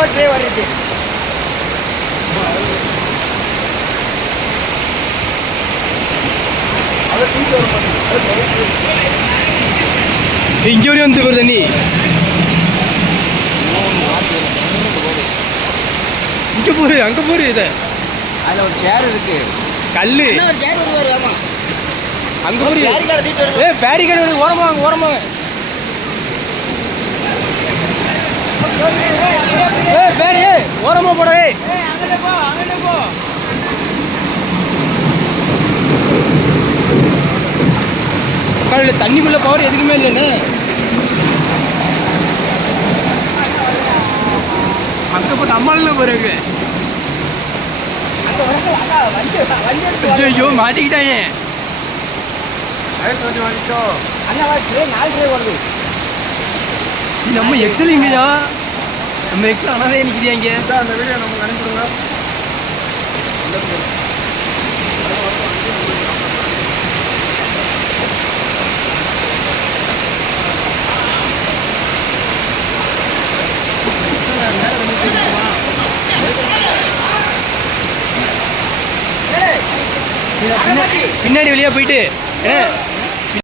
அப்படியே வருது இங்கே வரையும் வந்து போகுது தண்ணி இங்கே போரு அங்கே போரு இதை. அதில் ஒரு சேர் இருக்கு. கல் அங்கே போரு. ஏ பேரிகார்டு வருது ஓரமா பேரி ஏ ஓரமா போட ஏய். அங்கே போ அங்கே போ. காலையில் தண்ணிக்குள்ள பவர் எதுக்குமே இல்லைண்ணே. அங்கே போட்டு அம்மாளில் போகிறாங்க ஐயோ மாட்டிக்கிட்டாங்க நம்ம எக்ஸல் இங்கயா? நம்ம எக்ஸல் ஆனாலே நிற்கிறியா இங்கே? அந்த வீடியோ நமக்கு அனுப்பிடுங்க. பின்னாடி வெளியே போயிட்டு. என்ன